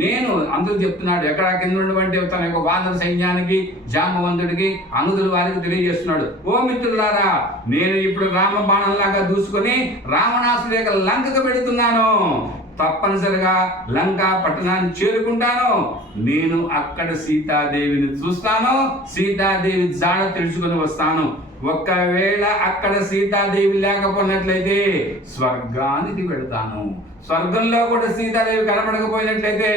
నేను అందరూ చెప్తున్నాడు, ఎక్కడ కింద ఉన్నటువంటి తన యొక్క వానర సైన్యానికి, జాంబవంతుడికి, అనుదుల వారికి తెలియజేస్తున్నాడు, ఓ మిత్రులారా, నేను ఇప్పుడు రామ బాణంలాగా దూసుకొని రావణాసుడి యొక్క లంకకు పెడుతున్నాను. తప్పనిసరిగా లంకా పట్టణాన్ని చేరుకుంటాను. నేను అక్కడ సీతాదేవిని చూస్తాను, సీతాదేవి జాడ తెలుసుకుని వస్తాను. ఒక్కవేళ అక్కడ సీతాదేవి లేకపోయినట్లయితే స్వర్గానికి వెళతాను. స్వర్గంలో కూడా సీతాదేవి కనపడకపోయినట్లయితే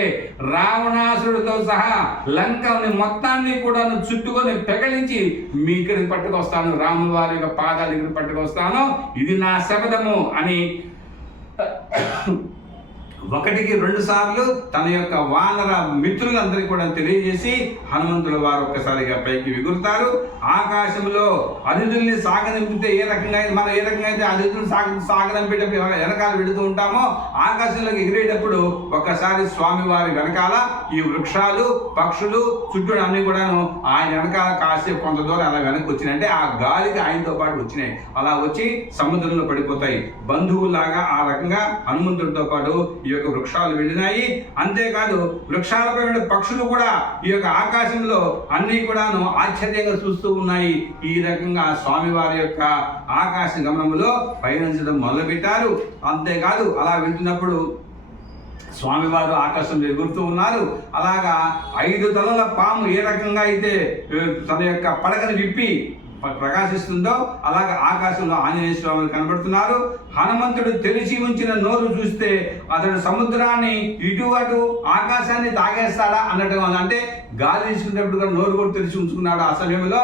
రావణాసుడితో సహా లంకని మొత్తాన్ని కూడా చుట్టుకొని పెకలించి మీ ఇక్కడికి పట్టుకొస్తాను, రాముల వారి యొక్క పాదాల దగ్గర పట్టుకొస్తాను, ఇది నా శపథము అని ఒకటికి 2 సార్లు తన యొక్క వానర మిత్రులందరికీ కూడా తెలియజేసి హనుమంతుల వారు ఒక్కసారిగా పైకి ఎగురుతారు. ఆకాశంలో అతిథుల్ని సాగనింపితే ఏ రకంగా అయితే అతిథులను సాగనంపేటప్పుడు వెనకాల వెళుతూ ఉంటామో, ఆకాశంలోకి ఎగిరేటప్పుడు ఒక్కసారి స్వామి వారి వెనకాల ఈ వృక్షాలు, పక్షులు, చుట్టూ అన్ని కూడాను ఆయన వెనకాల కాసేపు కొంత దూరం అలా వెనక్కి వచ్చినాయి. అంటే ఆ గాలికి ఆయనతో పాటు వచ్చినాయి. అలా వచ్చి సముద్రంలో పడిపోతాయి. బంధువులాగా ఆ రకంగా హనుమంతుడితో పాటు ఈ యొక్క వృక్షాలు వెళ్ళినాయి. అంతేకాదు వృక్షాలపై ఉండే పక్షులు కూడా ఈ యొక్క ఆకాశంలో అన్ని కూడాను ఆశ్చర్యంగా చూస్తూ ఉన్నాయి. ఈ రకంగా స్వామివారి యొక్క ఆకాశ గమనంలో పయనించడం మొదలుపెట్టారు. అంతేకాదు అలా వెళ్తున్నప్పుడు స్వామివారు ఆకాశంలో ఎగురుతూ ఉన్నారు. అలాగా 5 తలల పాము ఏ రకంగా అయితే తన యొక్క పడకను విప్పి ప్రకాశిస్తుందో అలాగే ఆకాశంలో ఆంజనేయ స్వామి కనబడుతున్నారు. హనుమంతుడు తెరిచి ఉంచిన నోరు చూస్తే అతడు సముద్రాన్ని ఇటు అటు ఆకాశాన్ని తాగేస్తాడా అన్నట్టు. అంటే గాలి తీసుకునేటప్పుడు కూడా నోరు కూడా తెరిచి ఉంచుకున్నాడు. ఆ సమయంలో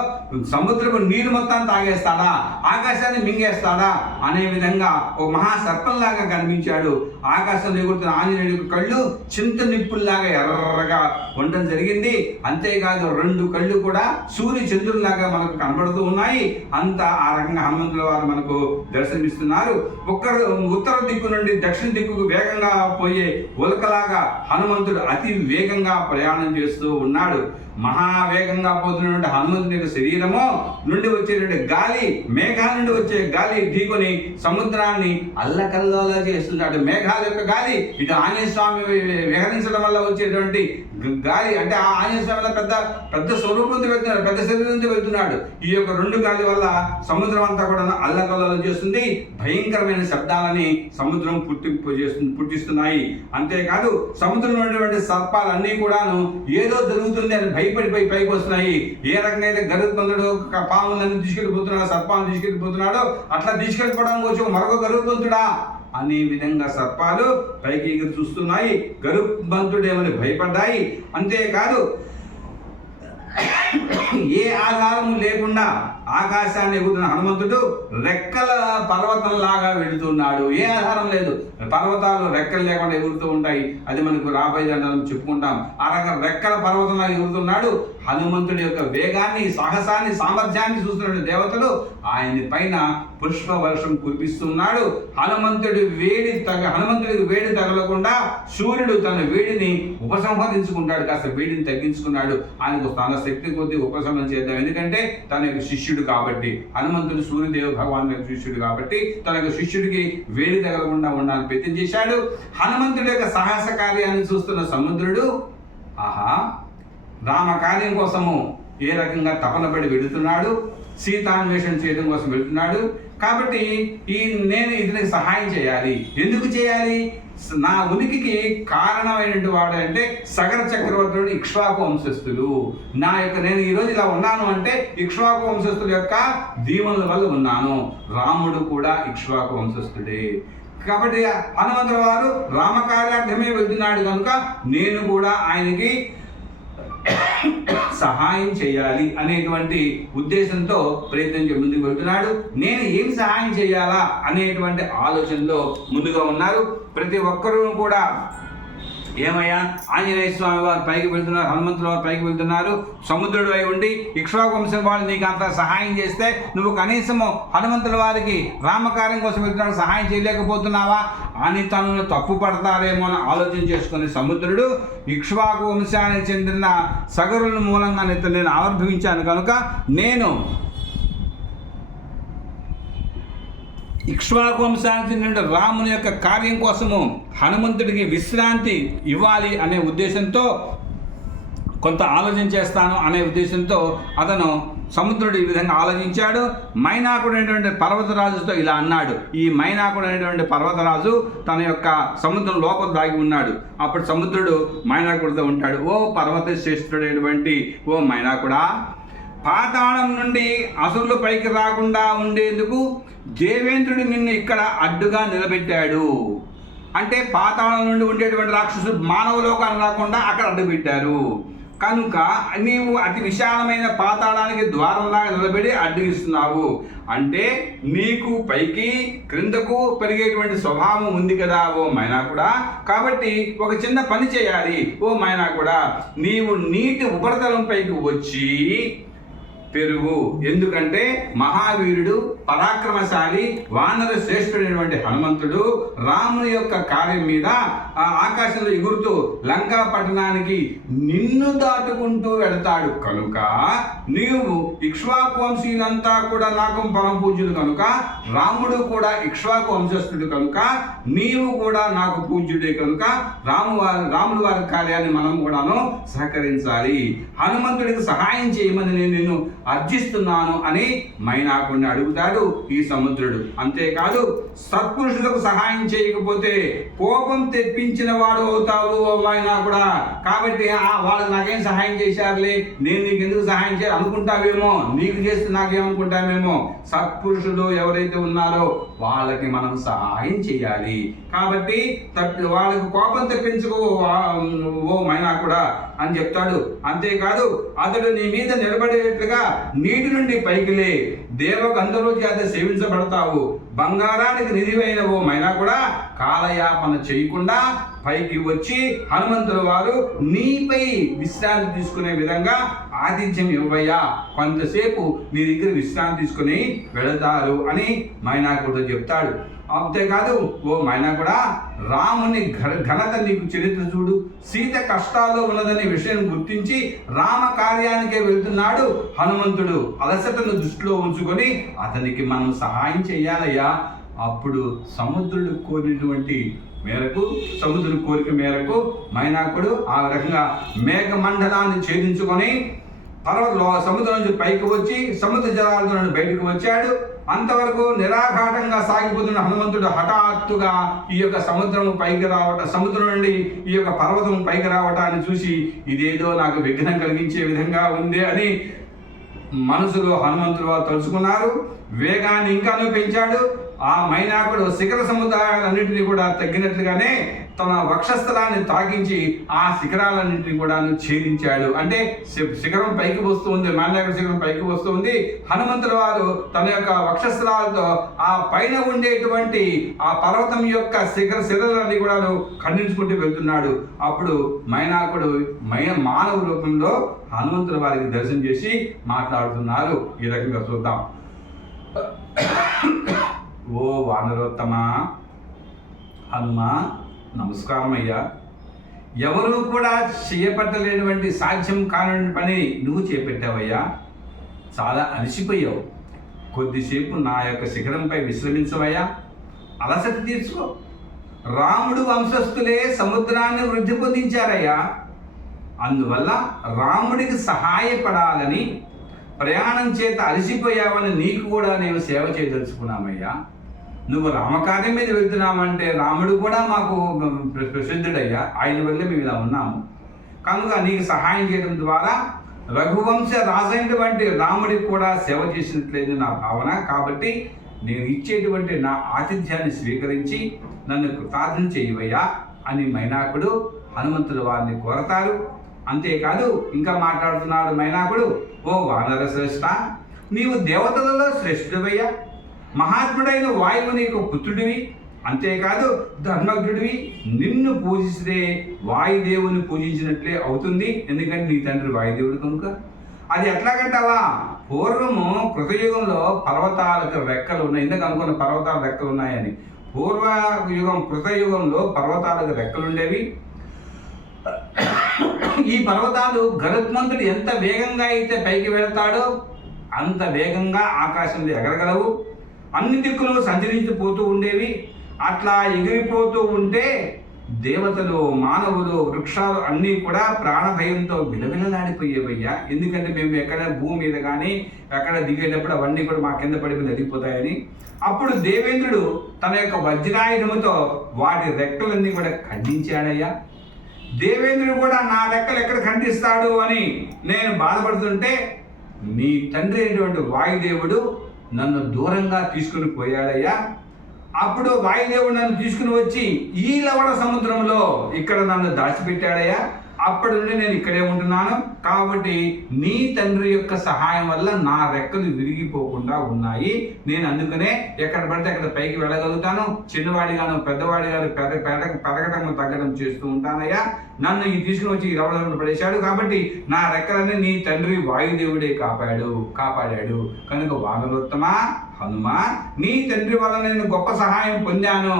సముద్రపు నీరు మొత్తాన్ని తాగేస్తాడా, ఆకాశాన్ని మింగేస్తాడా అనే విధంగా ఒక మహాసర్పంలాగా కనిపించాడు. ఆకాశంలో ఎగురుతున్న ఆంజనేయుడి కళ్ళు చింత నిప్పుల్లాగా ఎర్రగా ఉండడం జరిగింది. అంతేకాదు 2 కళ్ళు కూడా సూర్య చంద్రుల్లాగా మనకు కనబడుతూ ఉన్నాయి. అంతా ఆ రకంగా హనుమంతుల వారు మనకు దర్శనమిస్తున్నారు. ఉత్తర దిక్కు నుండి దక్షిణ దిక్కుకు వేగంగా పోయే ఉల్కలాగా హనుమంతుడు అతి వేగంగా ప్రయాణం చేస్తూ ఉన్నాడు. మహావేగంగా పోతున్నటువంటి హనుమంతుని యొక్క శరీరము నుండి వచ్చేటువంటి గాలి, మేఘాల నుండి వచ్చే గాలి ఢీకొని సముద్రాన్ని అల్లకల్లోలా చేస్తున్నాడు. మేఘాల యొక్క గాలి ఇటు ఆంజనేయ స్వామి విహరించడం వల్ల వచ్చేటువంటి గాలి, అంటే ఆ ఆంజనేయ స్వామి పెద్ద స్వరూపంతో వెళ్తున్నాడు, పెద్ద శరీరంతో వెళ్తున్నాడు. ఈ యొక్క 2 గాలి వల్ల సముద్రం అంతా కూడా అల్లకల్లోలం చేస్తుంది. భయంకరమైన శబ్దాలని సముద్రం పుట్టిస్తున్నాయి. అంతేకాదు సముద్రంలో ఉన్నటువంటి సర్పాలన్నీ కూడాను ఏదో జరుగుతుంది అని భయపడిపోయి పైకి వస్తున్నాయి. ఏ రకంగా అయితే గరుత్మంతుడు పాములన్నీ తీసుకెళ్ళిపోతున్నాడు, సర్పాలను తీసుకెళ్ళిపోతున్నాడో అట్లా తీసుకెళ్ళిపోవడానికి వచ్చి మరొక గరుత్మంతుడా అనే విధంగా సర్పాలు పైకి ఎగిరి చూస్తున్నాయి. గరుత్మంతుడేమని భయపడ్డాయి. అంతేకాదు ఏ ఆధారము లేకుండా ఆకాశాన్ని ఎగురుతున్న హనుమంతుడు రెక్కల పర్వతంలాగా వెళుతున్నాడు. ఏ ఆధారం లేదు, పర్వతాలు రెక్కలు లేకుండా ఎగురుతూ ఉంటాయి. అది మనకు రాబోయే దండాలను చెప్పుకుంటాం. ఆ రకంగా రెక్కల పర్వతంలాగా ఎగురుతున్నాడు. హనుమంతుడి యొక్క వేగాన్ని, సాహసాన్ని, సామర్థ్యాన్ని చూస్తున్న దేవతలు ఆయన పైన పుష్ప వర్షం కురిపిస్తున్నాడు. హనుమంతుడికి వేడి తగలకుండా సూర్యుడు తన వేడిని ఉపసంహరించుకుంటాడు. కాస్త వేడిని తగ్గించుకున్నాడు. ఆయనకు తన శక్తి కొద్ది ఉపశమనం చేద్దాం. ఎందుకంటే తన యొక్క శిష్యుడు కాబట్టి, హనుమంతుడు సూర్యదేవ భగవాన్ యొక్క శిష్యుడు కాబట్టి తన యొక్క శిష్యుడికి వేడి తగలకుండా ఉండాలని ప్రయత్నం చేశాడు. హనుమంతుడి యొక్క సాహస కార్యాన్ని చూస్తున్న సముద్రుడు ఆహా, రామ కార్యం కోసము ఏ రకంగా తపన పడి వెళుతున్నాడు, సీతాన్వేషణ చేయడం కోసం వెళుతున్నాడు. కాబట్టి నేను ఇతనికి సహాయం చేయాలి. ఎందుకు చేయాలి? నా ఉనికికి కారణమైనటువంటి వాడు అంటే సగర చక్రవర్తుడు ఇక్ష్వాకు వంశస్థులు. నేను ఈరోజు ఇలా ఉన్నాను అంటే ఇక్ష్వాకు వంశస్థుల యొక్క దీవెనల వల్ల ఉన్నాను. రాముడు కూడా ఇక్ష్వాకు వంశస్థుడే. కాబట్టి హనుమంతుల వారు రామకార్యార్థమే వెళ్తున్నాడు కనుక నేను కూడా ఆయనకి సహాయం చేయాలి అనేటువంటి ఉద్దేశంతో ప్రయత్నించి ముందుకు వెళ్తున్నాడు. నేను ఏం సహాయం చేయాలా అనేటువంటి ఆలోచనలో ముందుగా ఉన్నారు. ప్రతి ఒక్కరూ కూడా ఏమయ్యా, ఆంజనేయ స్వామి వారు పైకి వెళ్తున్నారు, హనుమంతుల వారు పైకి వెళ్తున్నారు, సముద్రుడు అయి ఉండి ఇక్ష్వాకు వంశం వాళ్ళు నీకు అంత సహాయం చేస్తే నువ్వు కనీసము హనుమంతుల వారికి రామకార్యం కోసం వెళ్తున్నాడు సహాయం చేయలేకపోతున్నావా అని తనను తప్పు పడతారేమో అని ఆలోచన చేసుకునే సముద్రుడు ఇక్ష్వాకు వంశానికి చెందిన సగరుల మూలంగా నేను ఆవిర్భవించాను కనుక నేను ఇక్ష్వాకు వంశానికి చెందిన రాముని యొక్క కార్యం కోసము హనుమంతుడికి విశ్రాంతి ఇవ్వాలి అనే ఉద్దేశంతో, కొంత ఆలోచన చేస్తాను అనే ఉద్దేశంతో అతను సముద్రుడు ఈ విధంగా ఆలోచించాడు. మైనాకుడు అనేటువంటి పర్వతరాజుతో ఇలా అన్నాడు. ఈ మైనాకుడు అనేటువంటి పర్వతరాజు తన యొక్క సముద్రం లోపల దాగి ఉన్నాడు. అప్పుడు సముద్రుడు మైనాకుడితో ఉంటాడు. ఓ పర్వత శ్రేష్ఠుడైనటువంటి ఓ మైనాకుడా, పాతాళం నుండి అసురులు పైకి రాకుండా ఉండేందుకు దేవేంద్రుడు నిన్ను ఇక్కడ అడ్డుగా నిలబెట్టాడు. అంటే పాతాళం నుండి ఉండేటువంటి రాక్షసులు మానవ లోకాన్ని రాకుండా అక్కడ అడ్డుపెట్టారు కనుక నీవు అతి విశాలమైన పాతాళానికి ద్వారంలాగా నిలబడి అడ్డుగిస్తున్నావు. అంటే నీకు పైకి క్రిందకు పెరిగేటువంటి స్వభావం ఉంది కదా ఓ మైనాకుడా. కాబట్టి ఒక చిన్న పని చేయాలి ఓ మైనాకుడా, నీవు నీటి ఉపరితలం పైకి వచ్చి పెరుగు. ఎందుకంటే మహావీరుడు, పరాక్రమశాలి, వానర శ్రేష్ఠుడైనటువంటి హనుమంతుడు రాముని యొక్క కార్యం మీద ఆకాశంలో ఎగురుతూ లంకా పట్టణానికి నిన్ను దాటుకుంటూ వెళతాడు. కనుక నీవు ఇక్ష్వాకు వంశీయులంతా కూడా నాకు పరమ పూజ్యుడు కనుక, రాముడు కూడా ఇక్ష్వాకు వంశస్థుడు కనుక, నీవు కూడా నాకు పూజ్యుడే కనుక రాముడు వారి కార్యాన్ని మనం కూడాను సహకరించాలి. హనుమంతుడికి సహాయం చేయమని నేను అర్జిస్తున్నాను అని మైనాకుడిని అడుగుతాడు ఈ సముద్రుడు. అంతేకాదు, సత్పురుషులకు సహాయం చేయకపోతే కోపం తెప్పించిన వాడు అవుతావు ఓ మైనాకుడా. కాబట్టి వాళ్ళు నాకేం సహాయం చేశారులే, నేను నీకు ఎందుకు సహాయం చేయాలి అనుకుంటావేమో, నీకు చేస్తే నాకేమనుకుంటామేమో. సత్పురుషులు ఎవరైతే ఉన్నారో వాళ్ళకి మనం సహాయం చేయాలి. కాబట్టి వాళ్ళకి కోపం తెప్పించుకో ఓ మైనాకుడా అని చెప్తాడు. అంతేకాదు, అతడు నీ మీద నిలబడేట్లుగా నీటి నుండి పైకిలే, దేవగంధర్వ చేత సేవించబడతావు. బంగారానికి నిధివైన ఓ మైనాకుడా, కాలయాపన చేయకుండా పైకి వచ్చి హనుమంతుల వారు నీపై విశ్రాంతి తీసుకునే విధంగా ఆతిథ్యం ఇవ్వయ్యా, కొంతసేపు నీ దగ్గర విశ్రాంతి తీసుకుని వెళతారు అని మైనాకుడితో చెప్తాడు. అంతేకాదు, ఓ మైనాకుడా, రాముని ఘనత నీకు చరిత్ర చూడు. సీత కష్టాల్లో ఉన్నదనే విషయం గుర్తించి రామ కార్యానికే వెళ్తున్నాడు హనుమంతుడు. అలసటను దృష్టిలో ఉంచుకొని అతనికి మనం సహాయం చేయాలయ్యా. అప్పుడు సముద్రుడు కోరినటువంటి మేరకు, సముద్రుడి కోరిక మేరకు మైనాకుడు ఆ రకంగా మేఘమండలాన్ని ఛేదించుకొని సముద్రం నుంచి పైకి వచ్చి సముద్ర జలాలతో బయటకు వచ్చాడు. అంతవరకు నిరాఘాటంగా సాగిపోతున్న హనుమంతుడు హఠాత్తుగా ఈ యొక్క సముద్రం నుండి ఈ యొక్క పర్వతం పైకి రావటాన్ని చూసి ఇదేదో నాకు విఘ్నం కలిగించే విధంగా ఉంది అని మనసులో హనుమంతుడు వారు తలుచుకున్నారు. వేగాన్ని ఇంకానూ పెంచాడు. ఆ మైనాకుడు శిఖర సముదాయాలన్నింటినీ కూడా తగ్గినట్లుగానే తన వక్షస్థలాన్ని తాకించి ఆ శిఖరాలన్నింటినీ కూడా ఛేదించాడు. అంటే శిఖరం పైకి వస్తుంది, మైనాకుడు శిఖరం పైకి వస్తుంది. హనుమంతుల వారు తన యొక్క వక్షస్థలాలతో ఆ పైన ఉండేటువంటి ఆ పర్వతం యొక్క శిఖరాలన్నీ కూడా ఖండించుకుంటూ వెళ్తున్నాడు. అప్పుడు మైనాకుడు మానవ రూపంలో హనుమంతుల వారికి దర్శనం చేసి మాట్లాడుతున్నారు. ఈ రకంగా చూద్దాం. ఓ వానరోత్తమ హనుమా, నమస్కారం అయ్యా. ఎవరు కూడా చేయబట్టలేనటువంటి సాధ్యం కాని పని నువ్వు చేపట్టావయ్యా. చాలా అలసిపోయావు. కొద్దిసేపు నా యొక్క శిఖరంపై విశ్రమించవయ్యా, అలసట తీర్చుకో. రాముడు వంశస్థులే సముద్రాన్ని వృద్ధి పొందించారయ్యా. అందువల్ల రాముడికి సహాయపడాలని, ప్రయాణం చేత అలసిపోయావని నీకు కూడా నేను సేవ చేయదలుచుకున్నామయ్యా. నువ్వు రామకార్యం మీద వెళ్తున్నామంటే రాముడు కూడా మాకు ప్రసిద్ధుడయ్యా, ఆయన వల్లే మేము ఇలా ఉన్నాము. కనుక నీకు సహాయం చేయడం ద్వారా రఘువంశ రాజైనటువంటి రాముడికి కూడా సేవ చేసినట్లేదు నా భావన. కాబట్టి నేను ఇచ్చేటువంటి నా ఆతిథ్యాన్ని స్వీకరించి నన్ను కృతార్థం చేయవయ్యా అని మైనాకుడు హనుమంతుల వారిని కోరతారు. అంతేకాదు, ఇంకా మాట్లాడుతున్నాడు మైనాకుడు. ఓ వానర శ్రేష్ఠ, నీవు దేవతలలో శ్రేష్ఠుడివయ్యా. మహాత్ముడైన వాయువు నీకు పుత్రుడివి. అంతేకాదు, ధర్మజ్ఞుడివి. నిన్ను పూజిస్తే వాయుదేవుని పూజించినట్లే అవుతుంది. ఎందుకంటే నీ తండ్రి వాయుదేవుడు కనుక. అది ఎట్లాగంటావా? పూర్వము కృతయుగంలో పర్వతాలకు రెక్కలు ఉన్నాయి. ఇందుకు అనుకున్న పర్వతాలకు రెక్కలు ఉన్నాయని. కృతయుగంలో పర్వతాలకు రెక్కలు ఉండేవి. ఈ పర్వతాలు గరుత్మంతుడు ఎంత వేగంగా అయితే పైకి వెళతాడో అంత వేగంగా ఆకాశంలో ఎగరగలవు. అన్ని దిక్కులు సంచరించిపోతూ ఉండేవి. అట్లా ఎగిరిపోతూ ఉంటే దేవతలు, మానవులు, వృక్షాలు అన్నీ కూడా ప్రాణభయంతో విలవిలలాడిపోయేవయ్యా. ఎందుకంటే మేము ఎక్కడ భూమి మీద కానీ ఎక్కడ దిగేటప్పుడు అవన్నీ కూడా మా కింద పడిపోయి నలిగిపోతాయని. అప్పుడు దేవేంద్రుడు తన యొక్క వజ్రాయుధముతో వాటి రెక్కలన్నీ కూడా ఖండించాడయ్యా. దేవేంద్రుడు కూడా నా రెక్కలు ఎక్కడ ఖండిస్తాడు అని నేను బాధపడుతుంటే నీ తండ్రి అయినటువంటి వాయుదేవుడు నన్ను దూరంగా తీసుకుని పోయాడయ్యా. అప్పుడు వాయుదేవుడు నన్ను తీసుకుని వచ్చి ఈ లవణ సముద్రంలో ఇక్కడ నన్ను దాచిపెట్టాడయ్యా. అప్పటి నుండి నేను ఇక్కడే ఉంటున్నాను. కాబట్టి నీ తండ్రి యొక్క సహాయం వల్ల నా రెక్కలు విరిగిపోకుండా ఉన్నాయి. నేను అందుకనే ఎక్కడ పడితే అక్కడ పైకి వెళ్ళగలుగుతాను. చిన్నవాడిగాను పెద్దవాడిగాను పెరగటం తగ్గడం చేస్తూ ఉంటానయ్యా. నన్ను తీసుకుని వచ్చి ఈ లవణంలో పడేశాడు. కాబట్టి నా రెక్కలని నీ తండ్రి వాయుదేవుడే కాపాడాడు. కనుక వానరోత్తమా, హనుమా, నీ తండ్రి వల్ల నేను గొప్ప సహాయం పొందాను.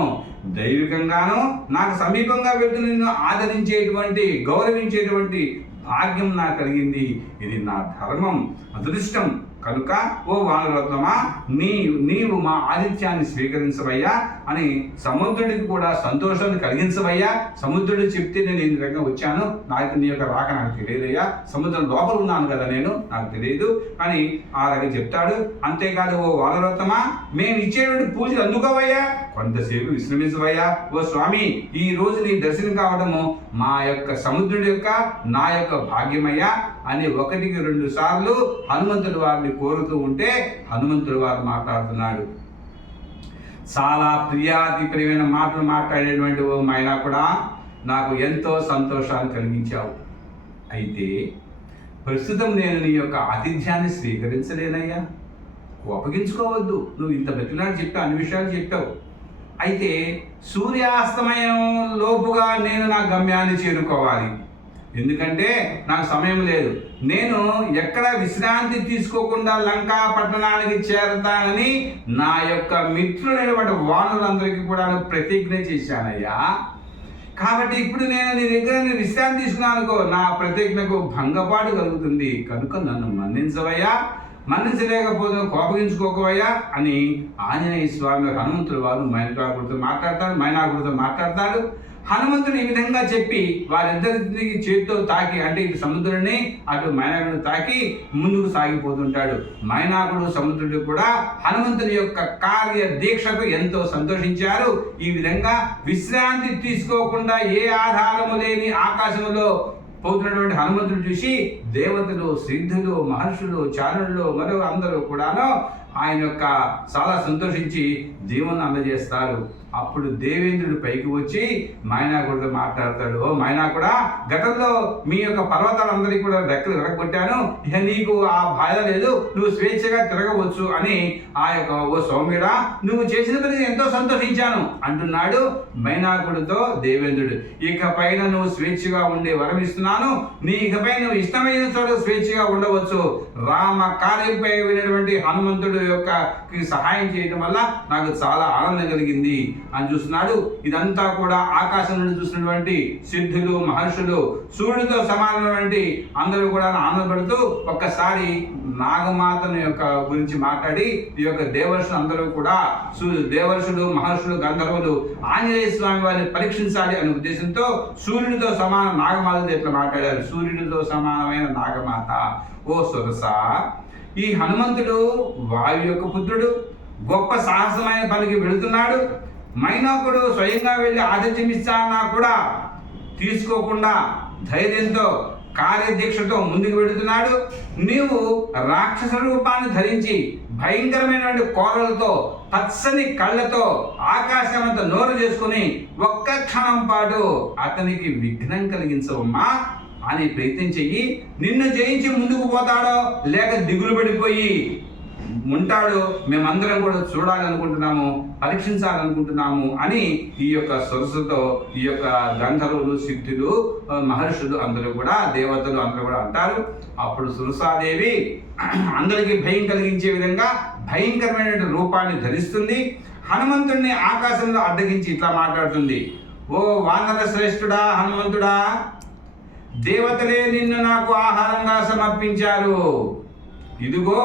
దైవికంగాను నాకు సమీపంగా వెళ్తూ నిన్ను ఆదరించేటువంటి, గౌరవించేటువంటి భాగ్యం నాకు కలిగింది. ఇది నా ధర్మం, అదృష్టం. కనుక ఓ వానరోత్తమా, నీవు మా ఆతిథ్యాన్ని స్వీకరించవయ్యా అని సముద్రుడికి కూడా సంతోషాన్ని కలిగించవయ్యా. సముద్రుడు చెప్తే నేను ఈ రకంగా వచ్చాను, నాకు నీ యొక్క రాక నాకు తెలియదయ్యా. సముద్రం లోపల ఉన్నాను కదా నేను, నాకు తెలియదు కానీ ఆ రకంగా చెప్తాడు. అంతేకాదు ఓ వానరోత్తమా, మేము ఇచ్చేటువంటి పూజలు అందుకోవయ్యా, కొంతసేపు విశ్రమించవయ్యా. ఓ స్వామి, ఈ రోజు నీ దర్శనం కావడము మా యొక్క సముద్రుడి యొక్క నా యొక్క భాగ్యమయ్యా అని 1-2 సార్లు హనుమంతుడి వారిని కోరుతూ ఉంటే హనుమంతుడి వారు మాట్లాడుతున్నాడు. చాలా ప్రియాతి ప్రియమైన మాటలు మాట్లాడేటువంటి ఓ మైనా కూడా నాకు ఎంతో సంతోషాన్ని కలిగించావు. అయితే ప్రస్తుతం నేను నీ యొక్క ఆతిథ్యాన్ని స్వీకరించలేనయ్యా. కోపగించుకోవద్దు, నువ్వు ఇంత బతిలాడి చెప్పావు, అన్ని విషయాలు చెప్పావు. అయితే సూర్యాస్తమయం లోపుగా నేను నా గమ్యాన్ని చేరుకోవాలి. ఎందుకంటే నాకు సమయం లేదు. నేను ఎక్కడ విశ్రాంతి తీసుకోకుండా లంకా పట్టణానికి చేరతానని నా యొక్క మిత్రులైనటువంటి వానరులందరికీ కూడా ప్రతిజ్ఞ చేశానయ్యా. కాబట్టి ఇప్పుడు నేను నీ దగ్గర విశ్రాంతి తీసుకున్నాను అనుకో, నా ప్రతిజ్ఞకు భంగపాటు కలుగుతుంది. కనుక నన్ను మన్నించవయ్యా, మన్నించలేకపోతే కోపగించుకోకవయ్యా అని ఆంజనేయ స్వామి హనుమంతుడు వారు మైనాకుడితో మాట్లాడతాడు. హనుమంతుడు ఈ విధంగా చెప్పి వారిద్దరికి చేతితో తాకి, అంటే ఇటు సముద్రుడిని అటు మైనాకుడిని తాకి ముందుకు సాగిపోతుంటాడు. మైనాకుడు, సముద్రుడు కూడా హనుమంతుని యొక్క కార్య దీక్షకు ఎంతో సంతోషించారు. ఈ విధంగా విశ్రాంతి తీసుకోకుండా ఏ ఆధారము లేని ఆకాశంలో పోతున్నటువంటి హనుమంతుడు చూసి దేవతలు, సిద్ధులు, మహర్షులు, చారులు మరియు అందరూ కూడాను ఆయన యొక్క చాలా సంతోషించి దీవెనలు అందజేస్తారు. అప్పుడు దేవేంద్రుడు పైకి వచ్చి మైనాకుడితో మాట్లాడతాడు. ఓ మైనాకుడా, గతంలో మీ యొక్క పర్వతాలందరికీ కూడా రెక్కలు విరగొట్టాను, ఇక నీకు ఆ బాధ లేదు, నువ్వు స్వేచ్ఛగా తిరగవచ్చు అని ఆ యొక్క ఓ సౌమ్యుడా, నువ్వు చేసిన పని ఎంతో సంతోషించాను అంటున్నాడు మైనాకుడితో దేవేంద్రుడు. ఇకపైన నువ్వు స్వేచ్ఛగా ఉండే వరం ఇస్తున్నాను, నీ ఇకపై నువ్వు ఇష్టమైన చోట స్వేచ్ఛగా ఉండవచ్చు. రామ కార్యంపై వినటువంటి హనుమంతుడు యొక్క సహాయం చేయడం వల్ల నాకు చాలా ఆనందం కలిగింది అని చూస్తున్నాడు. ఇదంతా కూడా ఆకాశం నుండి చూసినటువంటి సిద్ధులు, మహర్షులు, సూర్యుడితో సమానమైనటువంటి అందరూ కూడా ఆనందపడుతూ ఒక్కసారి నాగమాతను యొక్క గురించి మాట్లాడి ఈ యొక్క దేవర్షులు అందరూ కూడా దేవర్షులు, మహర్షులు, గంధర్వులు ఆంజనేయ స్వామి వారిని పరీక్షించాలి అనే ఉద్దేశంతో సూర్యుడితో సమాన నాగమాతతో ఎట్లా మాట్లాడారు. సూర్యుడితో సమానమైన నాగమాత, ఓ సురస, ఈ హనుమంతుడు వాయు యొక్క పుత్రుడు, గొప్ప సాహసమైన పనికి వెళుతున్నాడు. మైనాకుడు స్వయంగా వెళ్ళి ఆతిథ్యం ఇస్తానా కూడా తీసుకోకుండా ధైర్యంతో కార్యదీక్షతో ముందుకు వెళుతున్నాడు. నీవు రాక్షస రూపాన్ని ధరించి భయంకరమైనటువంటి కోరలతో, పచ్చని కళ్ళతో ఆకాశమంత నోరు చేసుకుని ఒక్క క్షణం పాటు అతనికి విఘ్నం కలిగించవమ్మా అని ప్రయత్నం చెయ్యి. నిన్ను జయించి ముందుకు పోతాడో లేక దిగులు పడిపోయి ఉంటాడు, మేమందరం కూడా చూడాలనుకుంటున్నాము, పరీక్షించాలనుకుంటున్నాము అని ఈ యొక్క సరస్సుతో ఈ యొక్క గంధర్వులు, సిద్ధులు, మహర్షులు అందరూ కూడా, దేవతలు అందరూ కూడా అంటారు. అప్పుడు సురసాదేవి అందరికీ భయం కలిగించే విధంగా భయంకరమైన రూపాన్ని ధరిస్తుంది. హనుమంతుడిని ఆకాశంలో అడ్డగించి ఇట్లా మాట్లాడుతుంది. ఓ వానర శ్రేష్ఠుడా హనుమంతుడా, దేవతలే నిన్ను నాకు ఆహారంగా సమర్పించారు. ఇదిగో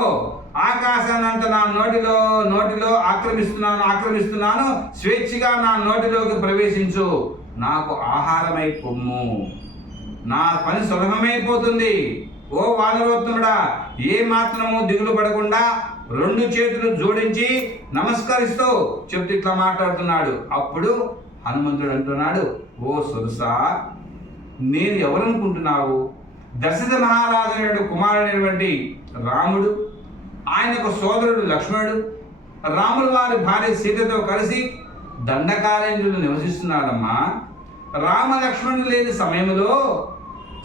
ఆకాశాన్నంత నా నోటిలో ఆక్రమిస్తున్నాను, స్వేచ్ఛగా నా నోటిలోకి ప్రవేశించు, నాకు ఆహారమై పొమ్ము, నా పని సులభమైపోతుంది. ఓ వానరోత్తముడా, ఏ మాత్రము దిగులు పడకుండా 2 చేతులు జోడించి నమస్కరిస్తూ చెప్తూ ఇట్లా మాట్లాడుతున్నాడు. అప్పుడు హనుమంతుడు అంటున్నాడు, ఓ సురసా, నేను ఎవరనుకుంటున్నావు? దశరథ మహారాజు కుమారుడైనటువంటి రాముడు, ఆయనకు సోదరుడు లక్ష్మణుడు, రాముల వారి భార్య సీతతో కలిసి దండకారణ్యంలో నివసిస్తున్నాడమ్మా. రామ లక్ష్మణుడు లేని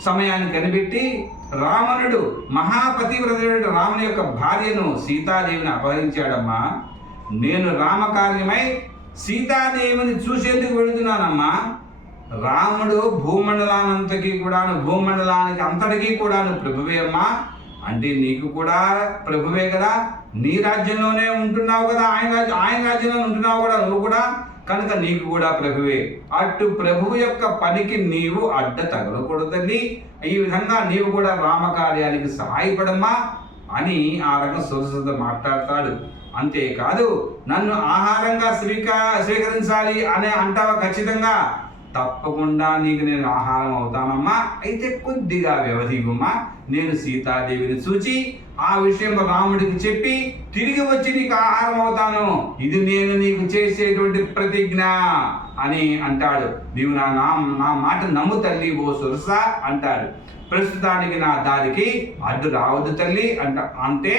సమయాన్ని కనిపెట్టి రావణుడు మహాపతివ్రతుడు రాముని యొక్క భార్యను సీతాదేవిని అపహరించాడమ్మా. నేను రామకార్యమై సీతాదేవిని చూసేందుకు వెళుతున్నానమ్మా. రాముడు భూమండలానికి అంతటికీ కూడాను ప్రభువే అమ్మా. అంటే నీకు కూడా ప్రభువే కదా, నీ రాజ్యంలోనే ఉంటున్నావు కదా, ఆయన రాజ్యంలో ఉంటున్నావు కూడా నువ్వు కూడా, కనుక నీకు కూడా ప్రభువే. అటు ప్రభువు యొక్క పనికి నీవు అడ్డ తగలకూడదని, ఈ విధంగా నీవు కూడా రామకార్యానికి సహాయపడమ్మా అని ఆ రకం సురసతో మాట్లాడతాడు. అంతేకాదు, నన్ను ఆహారంగా స్వీకరించాలి అని అంటావా? ఖచ్చితంగా, తప్పకుండా నీకు నేను ఆహారం అవుతానమ్మా. అయితే కొద్దిగా వ్యవధి ఇవ్వమ్మా, నేను సీతాదేవిని చూచి ఆ విషయం రాముడికి చెప్పి తిరిగి వచ్చి నీకు ఆహారం అవుతాను. ఇది నేను నీకు చేసేటువంటి ప్రతిజ్ఞ అని అంటాడు. నీవు నా మాట నమ్ము తల్లి ఓ సురస అంటాడు. ప్రస్తుతానికి నా దారికి అడ్డు రావద్దు తల్లి అంటే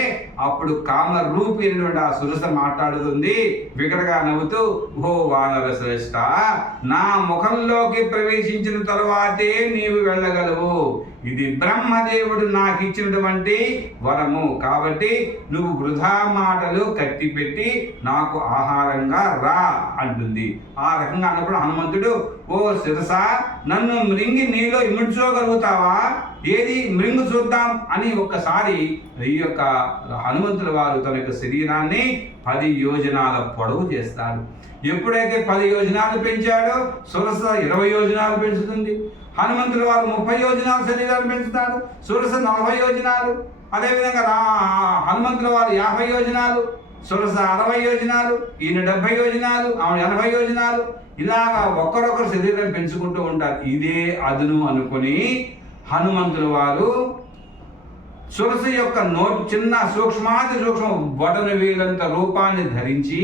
అప్పుడు కామరూపి అయినటువంటి ఆ సురస మాట్లాడుతుంది వికటగా నవ్వుతూ, ఓ వానర శ్రేష్ఠ, నా ముఖంలోకి ప్రవేశించిన తరువాతే నీవు వెళ్ళగలవు. ఇది బ్రహ్మదేవుడు నాకు ఇచ్చినటువంటి వరము. కాబట్టి నువ్వు వృధా మాటలు కట్టిపెట్టి నాకు ఆహారంగా రా అంటుంది. ఆ రకంగా అన్నప్పుడు హనుమంతుడు, ఓ శిరస, నన్ను మృంగి నీలో ఇముడ్చోగలుగుతావా? ఏది మృంగు చూద్దాం అని ఒక్కసారి ఈ యొక్క హనుమంతుల వారు తన యొక్క శరీరాన్ని 10 యోజనాల పొడవు చేస్తాడు. ఎప్పుడైతే 10 యోజనాలు పెంచాడో సురస 20 యోజనాలు పెంచుతుంది. హనుమంతుల వారు 30 యోజనాలు శరీరాన్ని పెంచుతాడు, సురస 40 యోజనాలు. అదేవిధంగా హనుమంతుల వారు 50 యోజనాలు, సురస 60 యోజనాలు, ఈయన 70 యోజనాలు, ఆమె 80 యోజనాలు. ఇలాగా ఒక్కరొకరు శరీరం పెంచుకుంటూ ఉంటారు. ఇదే అదును అనుకుని హనుమంతుల వారు సురస యొక్క చిన్న సూక్ష్మాతి సూక్ష్మ బొటన వేలంత రూపాన్ని ధరించి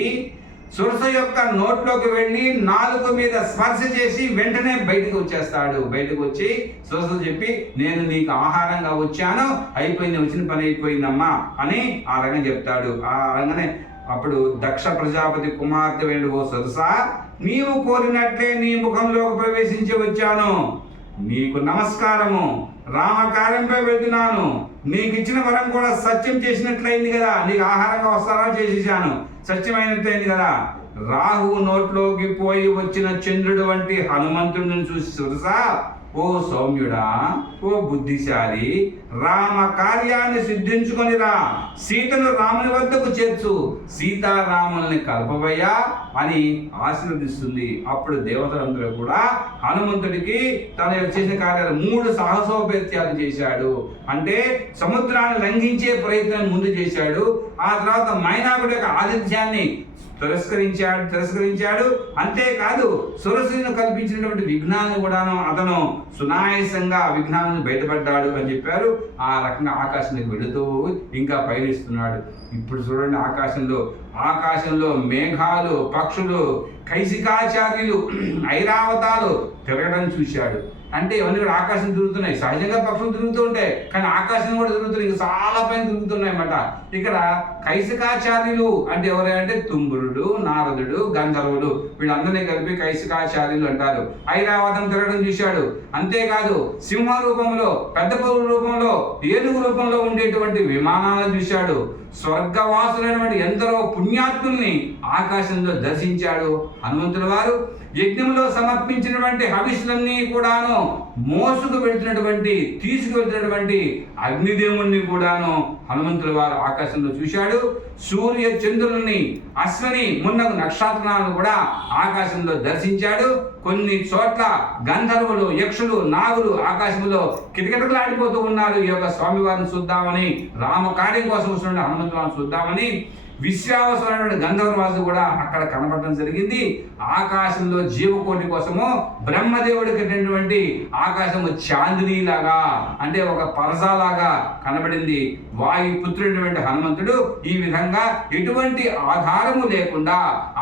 సురస యొక్క నోట్లోకి వెళ్ళి నాలుక మీద స్పర్శ చేసి వెంటనే బయటకు వచ్చేస్తాడు. బయటకు వచ్చి సురస చెప్పి, నేను నీకు ఆహారంగా వచ్చాను, అయిపోయింది, వచ్చిన పని అయిపోయిందమ్మా అని ఆ రంగం చెప్తాడు. ఆ రంగనే అప్పుడు దక్ష ప్రజాపతి కుమార్తె వెండు, ఓ సురస, నీవు కోరినట్లే నీ ముఖంలోకి ప్రవేశించి వచ్చాను. నీకు నమస్కారము. రామకార్యంపై వెళ్తున్నాను. నీకు ఇచ్చిన వరం కూడా సత్యం చేసినట్లయింది కదా, నీకు ఆహారంగా వస్తానని చేసేసాను, సత్యమైనట్లయింది కదా. రాహువు నోట్లోకి పోయి వచ్చిన చంద్రుడు వంటి హనుమంతుడిని చూసి సురస, ఓ సౌమ్యుడా, ఓ బుద్ధిశాలి, రామ కార్యాన్ని సిద్ధించుకొని రా, సీతను రాముని వద్దకు చేర్చు, సీతారాముల్ని కల్పవయ్యా అని ఆశీర్వదిస్తుంది. అప్పుడు దేవతలందరూ కూడా హనుమంతుడికి తన చేసిన కార్యాలు 3 సాహసోపేత్యాలు చేశాడు. అంటే సముద్రాన్ని లంఘించే ప్రయత్నం ముందు చేశాడు. ఆ తర్వాత మైనాకుడి యొక్క ఆతిథ్యాన్ని తిరస్కరించాడు. అంతేకాదు, సురసుని కల్పించినటువంటి విఘ్నాన్ని కూడాను అతను సునాయాసంగా విఘ్నాలను బయటపడ్డాడు అని చెప్పారు. ఆ రకంగా ఆకాశానికి వెళుతూ ఇంకా పయనిస్తున్నాడు. ఇప్పుడు చూడండి, ఆకాశంలో మేఘాలు, పక్షులు, కైసికాచార్యులు, ఐరావతాలు తిరగడం చూశాడు. అంటే ఇవన్నీ కూడా ఆకాశం తిరుగుతున్నాయి. సహజంగా పక్షులు తిరుగుతూ ఉంటాయి, కానీ ఆకాశం కూడా తిరుగుతున్నాయి, ఇంకా చాలా పైన తిరుగుతున్నాయి అన్నమాట. ఇక్కడ కైసికాచార్యులు అంటే ఎవరంటే తుంబురుడు, నారదుడు, గంధర్వులు, వీళ్ళందరినీ కలిపి కైసికాచార్యులు అంటారు. ఐరావతం తిరగడం చూశాడు. అంతేకాదు, సింహ రూపంలో, పెద్ద పురుగు రూపంలో, ఏనుగు రూపంలో ఉండేటువంటి విమానాలను చూశాడు. స్వర్గవాసులైనటువంటి ఎందరో పుణ్యాత్ముల్ని ఆకాశంలో దర్శించాడు హనుమంతుల వారు. యజ్ఞంలో సమర్పించినటువంటి హవిస్సులన్నీ కూడాను మోసుకు వెళ్తున్నటువంటి తీసుకువెళ్తున్నటువంటి అగ్నిదేవుణ్ణి కూడాను హనుమంతుల వారు ఆకాశంలో చూశాడు. సూర్య చంద్రుల్ని, అశ్వని మున్నగు నక్షత్రాలను కూడా ఆకాశంలో దర్శించాడు. కొన్ని చోట్ల గంధర్వులు, యక్షులు, నాగులు ఆకాశంలో కిటకిటలాడిపోతూ ఉన్నారు. ఈ యొక్క స్వామివారిని చూద్దామని, రామకార్యం కోసం వస్తున్న హనుమంతుల వారిని చూద్దామని విశ్వావసమైనటువంటి గంధర్వరాజు కూడా అక్కడ కనబడటం జరిగింది. ఆకాశంలో జీవకోటి కోసము బ్రహ్మదేవుడికి కట్టినటువంటి ఆకాశము చాందినీలాగా, అంటే ఒక పరసాలాగా కనబడింది. వాయుపుత్రుడైనటువంటి హనుమంతుడు ఈ విధంగా ఎటువంటి ఆధారము లేకుండా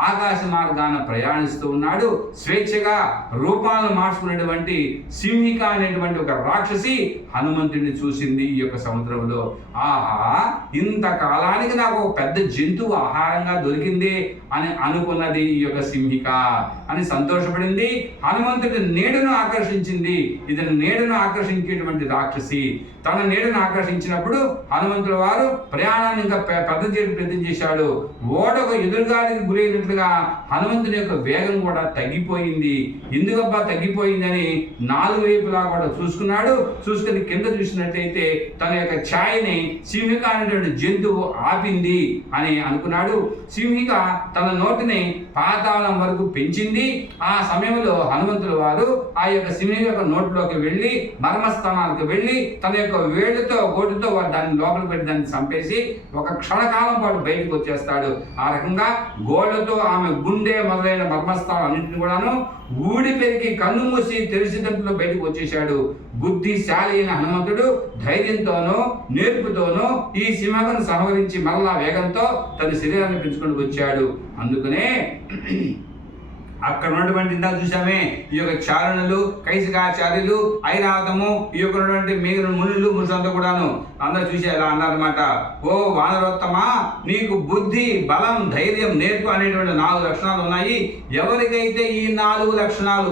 ఆకాశ మార్గాన ప్రయాణిస్తూ ఉన్నాడు. స్వేచ్ఛగా రూపాలను మార్చుకున్నటువంటి సింహిక అనేటువంటి ఒక రాక్షసి హనుమంతుడిని చూసింది ఈ యొక్క సముద్రంలో. ఆహా, ఇంతకాలానికి నాకు ఒక పెద్ద జంతువు ఆహారంగా దొరికింది అని అనుకున్నది ఈ యొక్క సింహిక అని సంతోషపడింది. హనుమంతుడి నీడను ఆకర్షించింది. ఇది నీడను ఆకర్షించేటువంటి రాక్షసి. తన నీడను ఆకర్షించినప్పుడు హనుమంతుల వారు ప్రయాణాన్ని ఇంకా పెద్ద చేయడం ప్రయత్నం చేశాడు. ఓడకు ఎదురుగాలికి గురైనట్లుగా హనుమంతుని యొక్క వేగం కూడా తగ్గిపోయింది. ఎందుకబ్బా తగ్గిపోయిందని నాలుగు వైపులా కూడా చూసుకున్నాడు. చూసుకుని కింద చూసినట్లయితే తన యొక్క ఛాయని సింహిక అనేటువంటి జంతువు ఆపింది అని అనుకున్నాడు. సింహిక తన నోటిని పాతాళం వరకు పెంచింది. ఆ సమయంలో హనుమంతుల వారు ఆ యొక్క సింహిక యొక్క నోట్లోకి వెళ్ళి మర్మస్థానాలకు వెళ్ళి తన యొక్క వేళ్ళతో గోటితో దాన్ని లోపలికి పెట్టి దాన్ని చంపేసి ఒక క్షణకాలం పాటు బయటకు వచ్చేస్తాడు. ఆ రకంగా గోళ్లతో ఆమె గుండె మొదలైన మర్మస్థానం అన్నింటిని కూడాను ఊడి పెరిగి కన్ను మూసి తెరిచినట్లు బయటకు వచ్చేశాడు. బుద్ధిశాలి అయిన హనుమంతుడు ధైర్యంతోనూ నేర్పుతోనూ ఈ సింహకను సంహరించి మరలా వేగంతో తన శరీరాన్ని పెంచుకొని వచ్చాడు. అందుకనే అక్కడ ఉన్నటువంటి ఇందా చూసామే ఈ యొక్క చారణులు, కైసికాచార్యులు, ఐరావతము, ఈ యొక్క ఉన్నటువంటి మిగిలిన మునులు మునులంతా కూడాను అందరూ చూసి ఎలా అన్నారన్నమాట. ఓ వానరోత్తమా, నీకు బుద్ధి, బలం, ధైర్యం, నేర్పు అనేటువంటి 4 లక్షణాలు ఉన్నాయి. ఎవరికైతే ఈ 4 లక్షణాలు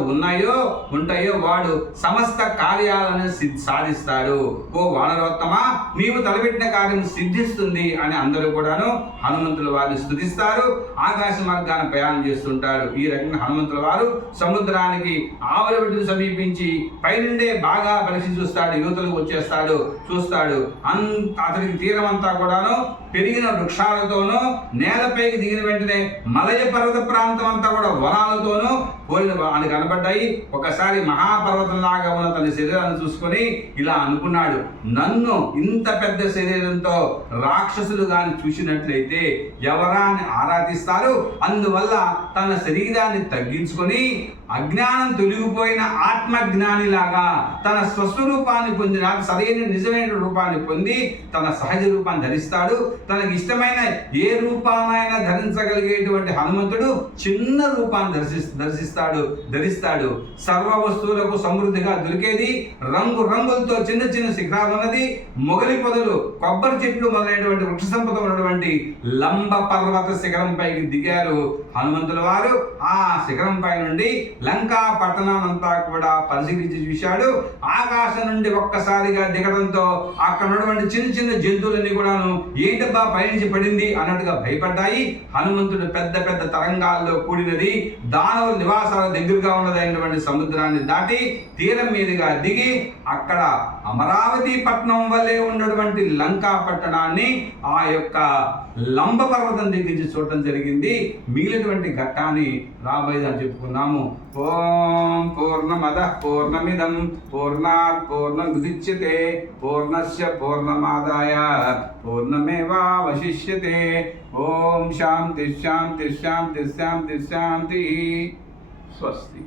ఉంటాయో వాడు సమస్త కార్యాలను సాధిస్తాడు. ఓ వానరోత్తమా, నీవు తలపెట్టిన కార్యం సిద్ధిస్తుంది అని అందరూ కూడాను హనుమంతుల వారిని స్తుతిస్తారు. ఆకాశ మార్గాన ప్రయాణం చేస్తుంటాడు. ఈ రకంగా హనుమంతుల వారు సముద్రానికి ఆవలబిడ్డను సమీపించి పైనుండే బాగా పరిశీలి చూస్తాడు. యువతలకు వచ్చేస్తాడు, చూస్తాడు. అతనికి తీరం అంతా కూడాను పెరిగిన వృక్షాలతోనూ, నేలపైకి దిగిన వెంటనే మలయ పర్వత ప్రాంతం అంతా కూడా వనాలతోనూ పోలిన అని కనబడ్డాయి. ఒకసారి మహాపర్వతంలాగా ఉన్న తన శరీరాన్ని చూసుకొని ఇలా అనుకున్నాడు, నన్ను ఇంత పెద్ద శరీరంతో రాక్షసులు గాని చూసినట్లయితే ఎవరా అని ఆరాధిస్తారు. అందువల్ల తన శరీరాన్ని తగ్గించుకొని అజ్ఞానం తొలగిపోయిన ఆత్మజ్ఞానిలాగా తన స్వస్వరూపాన్ని పొందిన సరైన నిజమైన రూపాన్ని పొంది తన సహజ రూపాన్ని ధరిస్తాడు. తనకి ఇష్టమైన ఏ రూపానైనా ధరించగలిగేటువంటి హనుమంతుడు చిన్న రూపాన్ని ధరిస్తాడు. సర్వ వస్తువులకు సమృద్ధిగా దొరికేది, రంగు రంగులతో చిన్న చిన్న శిఖరాలు ఉన్నది, మొగలి పొదలు, కొబ్బరి చెట్లు మొదలైనటువంటి వృక్ష సంపద ఉన్నటువంటి లంబ పర్వత శిఖరం పైకి దిగారు హనుమంతుల వారు. ఆ శిఖరం పై నుండి లంకా పట్టణం అంతా కూడా పరిశీలించి చూశాడు. ఆకాశం నుండి ఒక్కసారిగా దిగడంతో అక్కడ ఉన్నటువంటి చిన్న చిన్న జంతువులన్నీ కూడాను ఏంటబ్బా పైనుంచి పడింది అన్నట్టుగా భయపడ్డాయి. హనుమంతుడు పెద్ద పెద్ద తరంగాల్లో కూడినది దానవ నివాసాల దగ్గరగా ఉన్నదైనటువంటి సముద్రాన్ని దాటి తీరం మీదుగా దిగి అక్కడ అమరావతి పట్టణం వల్లే ఉన్నటువంటి లంకా పట్టణాన్ని ఆ యొక్క లంబ పర్వతం దగ్గరించి చూడటం జరిగింది. మిగిలినటువంటి ఘట్టాన్ని రాబోయేదని చెప్పుకున్నాము. ఓం పూర్ణమద పూర్ణమిదం పూర్ణాత్ పూర్ణముదచ్యతే పూర్ణస్య పూర్ణమాదాయ పూర్ణమేవావశిష్యతే. ఓం శాంతి శాంతి శాంతి శాంతి శాంతి. స్వస్తి.